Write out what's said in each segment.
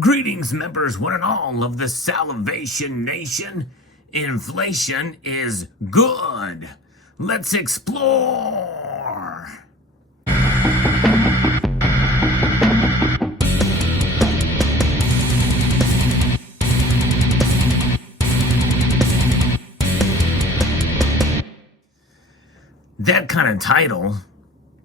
Greetings, members, one and all of the Salivation Nation. Inflation is good. Let's explore. That kind of title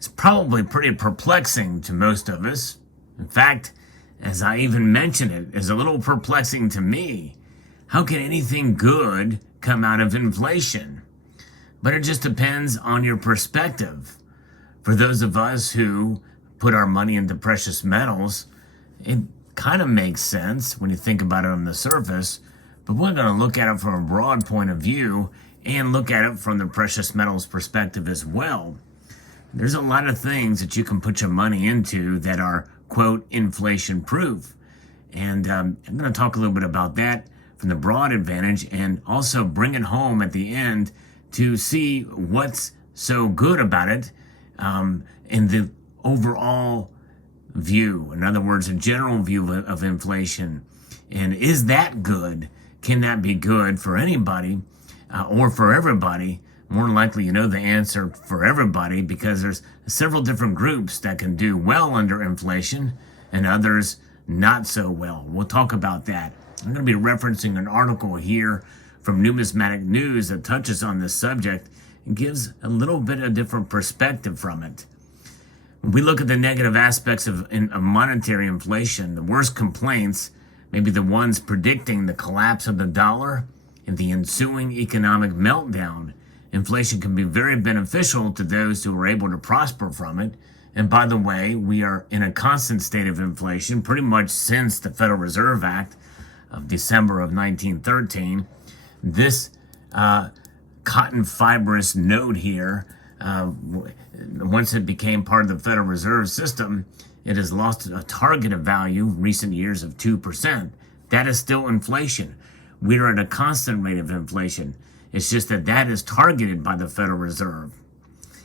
is probably pretty perplexing to most of us. In fact, as I even mention it, is a little perplexing to me. How can anything good come out of inflation? But it just depends on your perspective. For those of us who put our money into precious metals, it kind of makes sense when you think about it on the surface, but we're going to look at it from a broad point of view and look at it from the precious metals perspective as well. There's a lot of things that you can put your money into that are, quote, inflation proof. And I'm going to talk a little bit about that from the broad advantage and also bring it home at the end to see what's so good about it in the overall view. In other words, a general view of inflation. And is that good? Can that be good for anybody or for everybody? More than likely, you know the answer for everybody, because there's several different groups that can do well under inflation and others not so well. We'll talk about that. I'm going to be referencing an article here from Numismatic News that touches on this subject and gives a little bit of different perspective from it. When we look at the negative aspects of monetary inflation, the worst complaints may be the ones predicting the collapse of the dollar and the ensuing economic meltdown. Inflation can be very beneficial to those who are able to prosper from it. And by the way, we are in a constant state of inflation pretty much since the Federal Reserve Act of December of 1913. This cotton fibrous note here, once it became part of the Federal Reserve System, it has lost a targeted value recent years of 2%. That is still inflation. We are at a constant rate of inflation. It's just that is targeted by the Federal Reserve.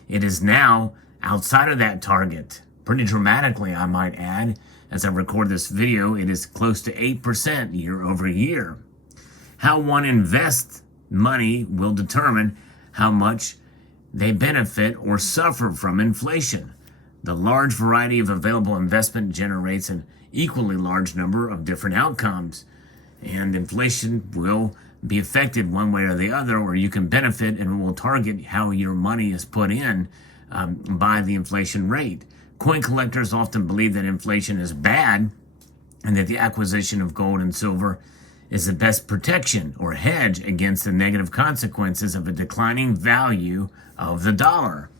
It is now outside of that target, pretty dramatically, I might add. As I record this video, it is close to 8% year over year. How one invests money will determine how much they benefit or suffer from inflation. The large variety of available investment generates an equally large number of different outcomes, and inflation will be affected one way or the other, or you can benefit, and it will target how your money is put in by the inflation rate. Coin collectors often believe that inflation is bad and that the acquisition of gold and silver is the best protection or hedge against the negative consequences of a declining value of the dollar.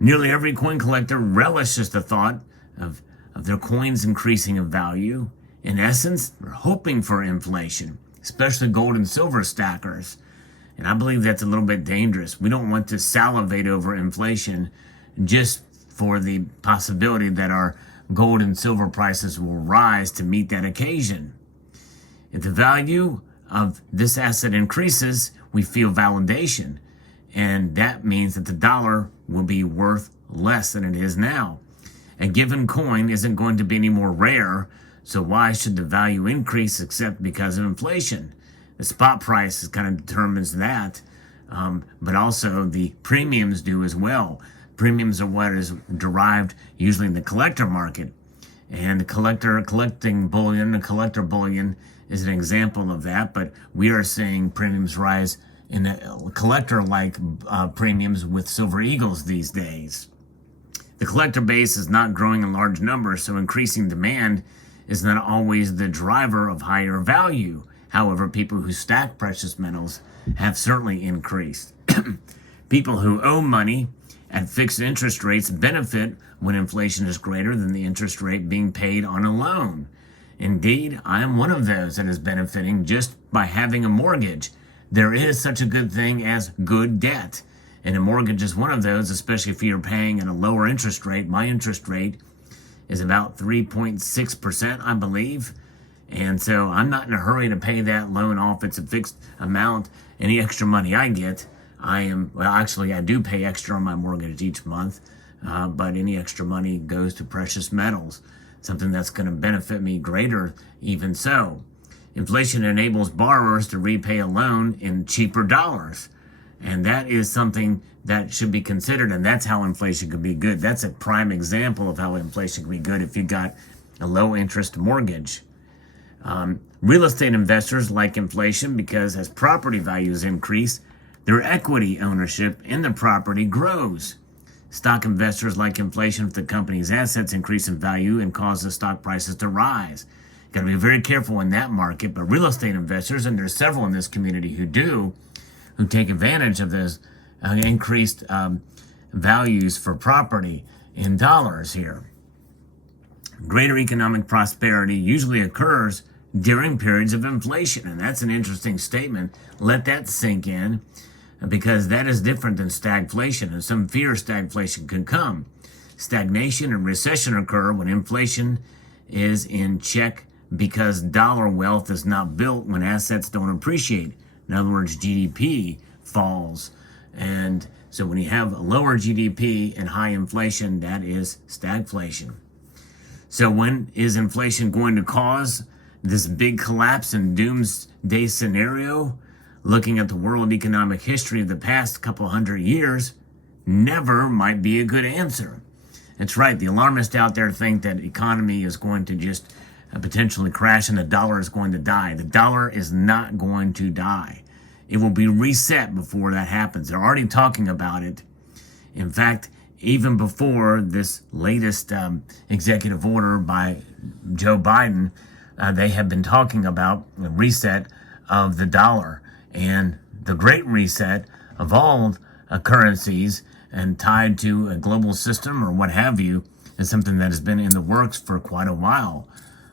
Nearly every coin collector relishes the thought of their coins increasing in value. In essence, they're hoping for inflation, especially gold and silver stackers. And I believe that's a little bit dangerous. We don't want to salivate over inflation just for the possibility that our gold and silver prices will rise to meet that occasion. If the value of this asset increases, we feel validation. And that means that the dollar will be worth less than it is now. A given coin isn't going to be any more rare, so why should the value increase except because of inflation? The spot price kind of determines that, but also the premiums do as well. Premiums are what is derived usually in the collector market. And the collecting bullion, the collector bullion is an example of that, but we are seeing premiums rise in the collector-like premiums with silver eagles these days. The collector base is not growing in large numbers, so increasing demand is not always the driver of higher value. However, people who stack precious metals have certainly increased. People who owe money at fixed interest rates benefit when inflation is greater than the interest rate being paid on a loan. Indeed, I am one of those that is benefiting just by having a mortgage. There is such a good thing as good debt. And a mortgage is one of those, especially if you're paying at a lower interest rate. My interest rate is about 3.6%, I believe. And so I'm not in a hurry to pay that loan off. It's a fixed amount. Any extra money I get, I do pay extra on my mortgage each month, but any extra money goes to precious metals. something that's going to benefit me greater even so. Inflation enables borrowers to repay a loan in cheaper dollars. And that is something that should be considered, and that's how inflation could be good. That's a prime example of how inflation can be good if you got a low interest mortgage. Real estate investors like inflation because as property values increase, their equity ownership in the property grows. Stock investors like inflation if the company's assets increase in value and cause the stock prices to rise. Got to be very careful in that market, but real estate investors, and there's several in this community who take advantage of those increased values for property in dollars here. Greater economic prosperity usually occurs during periods of inflation, and that's an interesting statement. Let that sink in, because that is different than stagflation, and some fear stagflation can come. Stagnation and recession occur when inflation is in check because dollar wealth is not built when assets don't appreciate. In other words, GDP falls. And so when you have a lower GDP and high inflation, that is stagflation. So when is inflation going to cause this big collapse and doomsday scenario? Looking at the world economic history of the past couple hundred years, never might be a good answer. That's right, the alarmists out there think that economy is going to just potentially crash and the dollar is going to die. The dollar is not going to die. It will be reset before that happens. They're already talking about it. In fact, even before this latest executive order by Joe Biden, they have been talking about the reset of the dollar and the great reset of all currencies and tied to a global system or what have you is something that has been in the works for quite a while.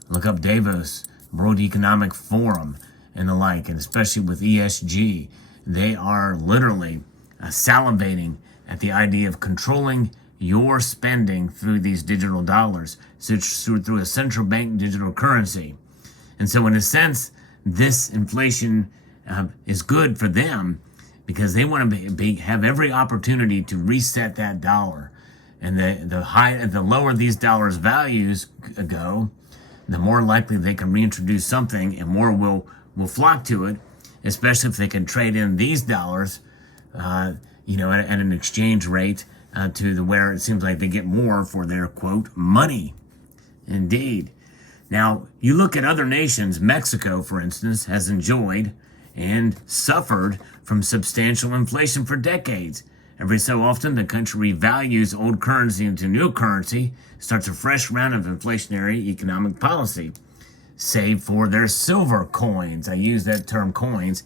Look up Davos, World Economic Forum, and the like, and especially with ESG. They are literally salivating at the idea of controlling your spending through these digital dollars, so through a central bank digital currency. And so in a sense, this inflation is good for them because they want to have every opportunity to reset that dollar. And the lower these dollars' values go, the more likely they can reintroduce something, and more will flock to it, especially if they can trade in these dollars, at an exchange rate to where it seems like they get more for their, quote, money. Indeed. Now, you look at other nations. Mexico, for instance, has enjoyed and suffered from substantial inflation for decades. Every so often, the country revalues old currency into new currency, starts a fresh round of inflationary economic policy, save for their silver coins. I use that term coins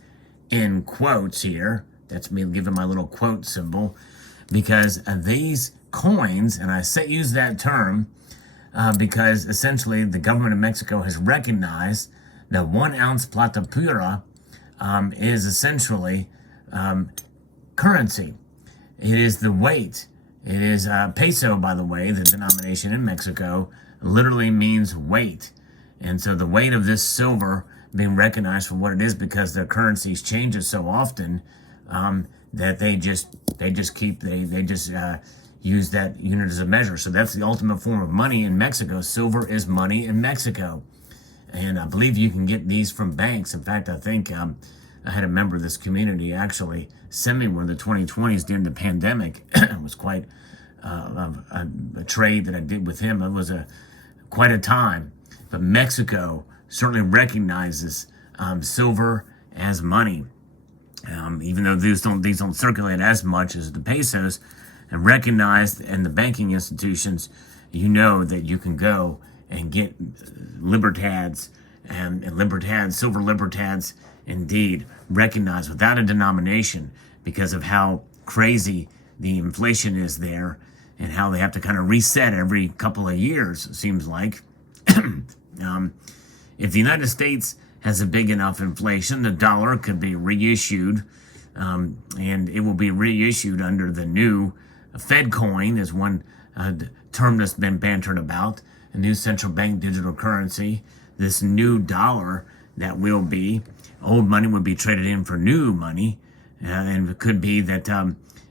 in quotes here. That's me giving my little quote symbol, because these coins, and I use that term because essentially the government of Mexico has recognized that 1 ounce plata pura is essentially currency. It is the weight. It is peso, by the way, the denomination in Mexico, literally means weight. And so the weight of this silver being recognized for what it is, because their currencies changes so often that they just use that unit as a measure. So that's the ultimate form of money in Mexico. Silver is money in Mexico. And I believe you can get these from banks. In fact, I think I had a member of this community actually send me one of the 2020s during the pandemic. It was quite a trade that I did with him. It was quite a time. But Mexico certainly recognizes silver as money, even though these don't circulate as much as the pesos. And recognized in the banking institutions, that you can go and get libertads and silver libertads, indeed, recognized without a denomination because of how crazy the inflation is there and how they have to kind of reset every couple of years, it seems like. If the United States has a big enough inflation, the dollar could be reissued, and it will be reissued under the new Fed coin, is one term that's been bantered about, a new central bank digital currency. This new dollar that will be, old money would be traded in for new money, and it could be that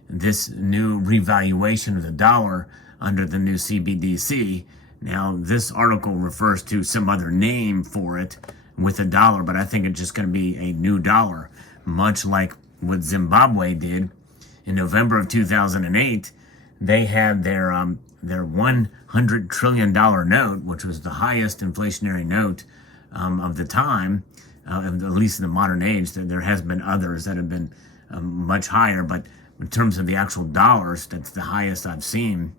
this new revaluation of the dollar under the new CBDC Now, this article refers to some other name for it with a dollar, but I think it's just going to be a new dollar, much like what Zimbabwe did in November of 2008. They had their $100 trillion note, which was the highest inflationary note of the time, at least in the modern age. There has been others that have been much higher, but in terms of the actual dollars, that's the highest I've seen.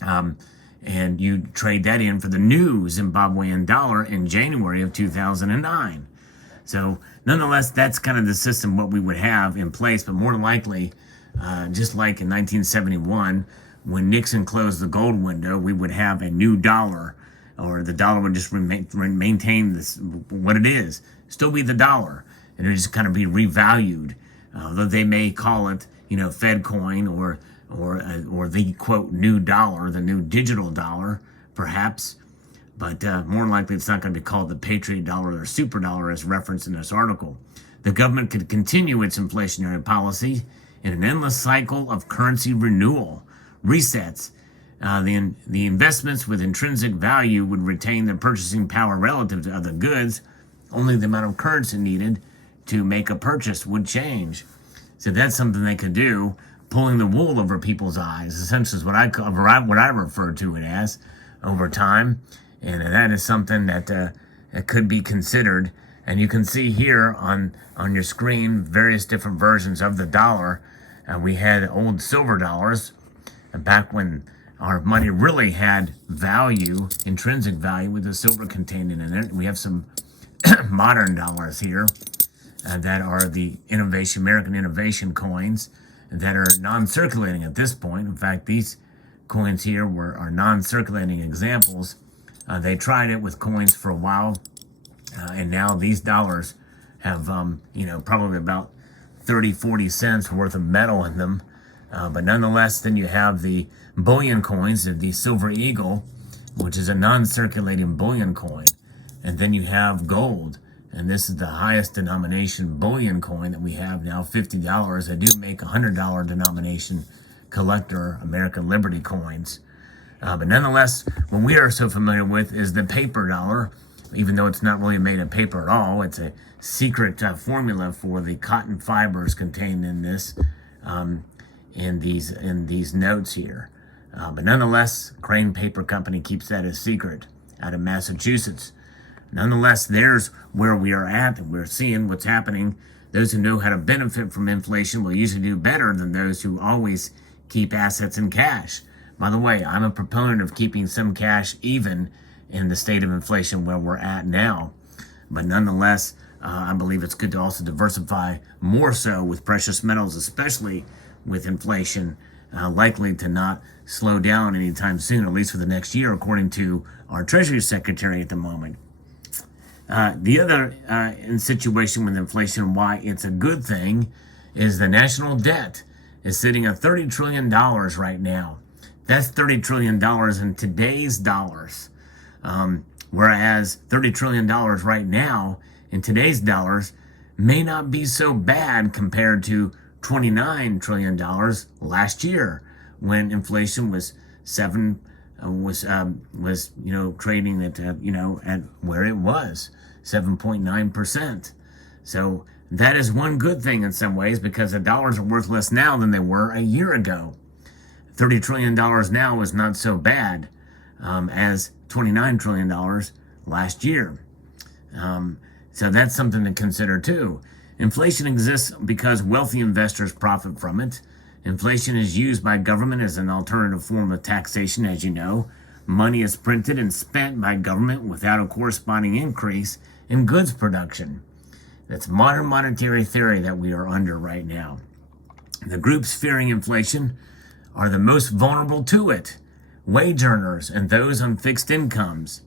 And you trade that in for the new Zimbabwean dollar in January of 2009. So nonetheless, that's kind of the system what we would have in place, but more than likely, just like in 1971, when Nixon closed the gold window, we would have a new dollar, or the dollar would just maintain this, what it is, still be the dollar, and it would just kind of be revalued. Though they may call it, Fed coin or the quote new dollar, the new digital dollar, perhaps. But more than likely, it's not going to be called the Patriot dollar or super dollar as referenced in this article. The government could continue its inflationary policy in an endless cycle of currency renewal, resets. The investments with intrinsic value would retain their purchasing power relative to other goods. Only the amount of currency needed to make a purchase would change. So that's something they could do, pulling the wool over people's eyes, essentially is what I refer to it as over time. And that is something that could be considered. And you can see here on your screen various different versions of the dollar. We had old silver dollars back when our money really had value, intrinsic value, with the silver contained in it. We have some modern dollars here that are the American innovation coins that are non-circulating at this point. In fact, these coins here are non-circulating examples. They tried it with coins for a while, and now these dollars have, probably about 30, 40 cents worth of metal in them. But nonetheless, then you have the bullion coins, the Silver Eagle, which is a non-circulating bullion coin. And then you have gold, and this is the highest denomination bullion coin that we have now, $50. They do make $100 denomination collector American Liberty coins. But nonetheless, what we are so familiar with is the paper dollar, even though it's not really made of paper at all. It's a secret formula for the cotton fibers contained in this, in these notes here. But nonetheless, Crane Paper Company keeps that a secret out of Massachusetts. Nonetheless, there's where we are at, and we're seeing what's happening. Those who know how to benefit from inflation will usually do better than those who always keep assets in cash. By the way, I'm a proponent of keeping some cash even in the state of inflation where we're at now. But nonetheless, I believe it's good to also diversify more so with precious metals, especially with inflation likely to not slow down anytime soon, at least for the next year, according to our Treasury Secretary at the moment. The other situation with inflation, why it's a good thing, is the national debt is sitting at $30 trillion right now. That's $30 trillion in today's dollars. Whereas $30 trillion right now in today's dollars may not be so bad compared to $29 trillion last year when inflation was trading at at where it was, 7.9%. So that is one good thing in some ways, because the dollars are worth less now than they were a year ago. $30 trillion now is not so bad as $29 trillion last year. So that's something to consider too. Inflation exists because wealthy investors profit from it. Inflation is used by government as an alternative form of taxation, as you know. Money is printed and spent by government without a corresponding increase in goods production. That's modern monetary theory that we are under right now. The groups fearing inflation are the most vulnerable to it: wage earners and those on fixed incomes.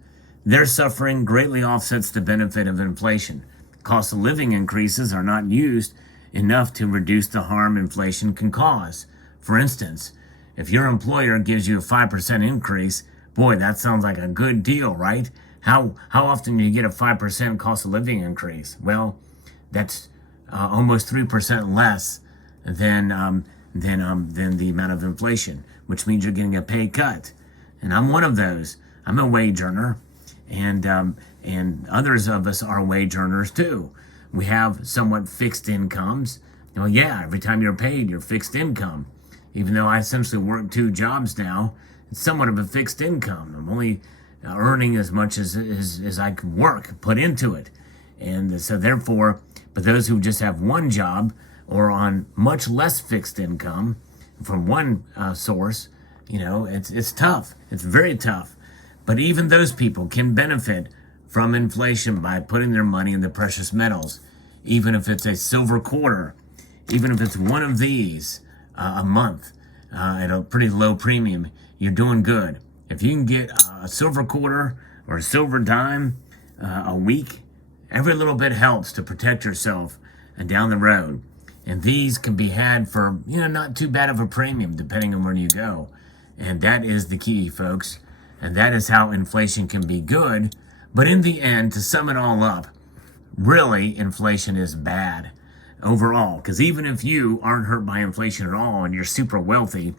Their suffering greatly offsets the benefit of inflation. Cost of living increases are not used enough to reduce the harm inflation can cause. For instance, if your employer gives you a 5% increase, boy, that sounds like a good deal, right? How often do you get a 5% cost of living increase? Well, that's almost 3% less than the amount of inflation, which means you're getting a pay cut. And I'm one of those. I'm a wage earner, and others of us are wage earners too. We have somewhat fixed incomes. Well, yeah, every time you're paid, you're fixed income. Even though I essentially work 2 jobs now, it's somewhat of a fixed income. I'm only earning as much as I can work, put into it. And so therefore, but those who just have 1 job or on much less fixed income from one source, it's tough. It's very tough. But even those people can benefit from inflation by putting their money in the precious metals. Even if it's a silver quarter, even if it's one of these a month at a pretty low premium, you're doing good. If you can get a silver quarter or a silver dime a week, every little bit helps to protect yourself and down the road. And these can be had for, not too bad of a premium depending on where you go. And that is the key, folks. And that is how inflation can be good. But in the end, to sum it all up, really, inflation is bad overall. Because even if you aren't hurt by inflation at all and you're super wealthy,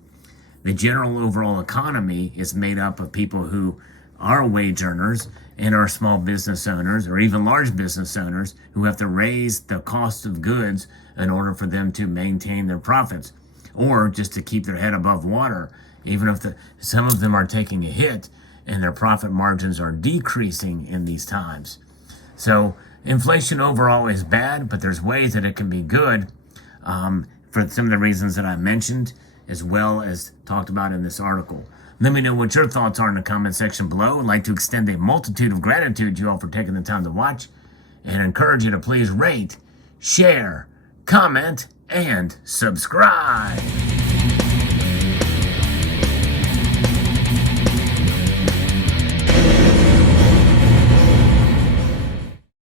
the general overall economy is made up of people who are wage earners and are small business owners or even large business owners who have to raise the cost of goods in order for them to maintain their profits or just to keep their head above water. Even if some of them are taking a hit and their profit margins are decreasing in these times. So inflation overall is bad, but there's ways that it can be good for some of the reasons that I mentioned, as well as talked about in this article. Let me know what your thoughts are in the comment section below. I'd like to extend a multitude of gratitude to you all for taking the time to watch and encourage you to please rate, share, comment, and subscribe.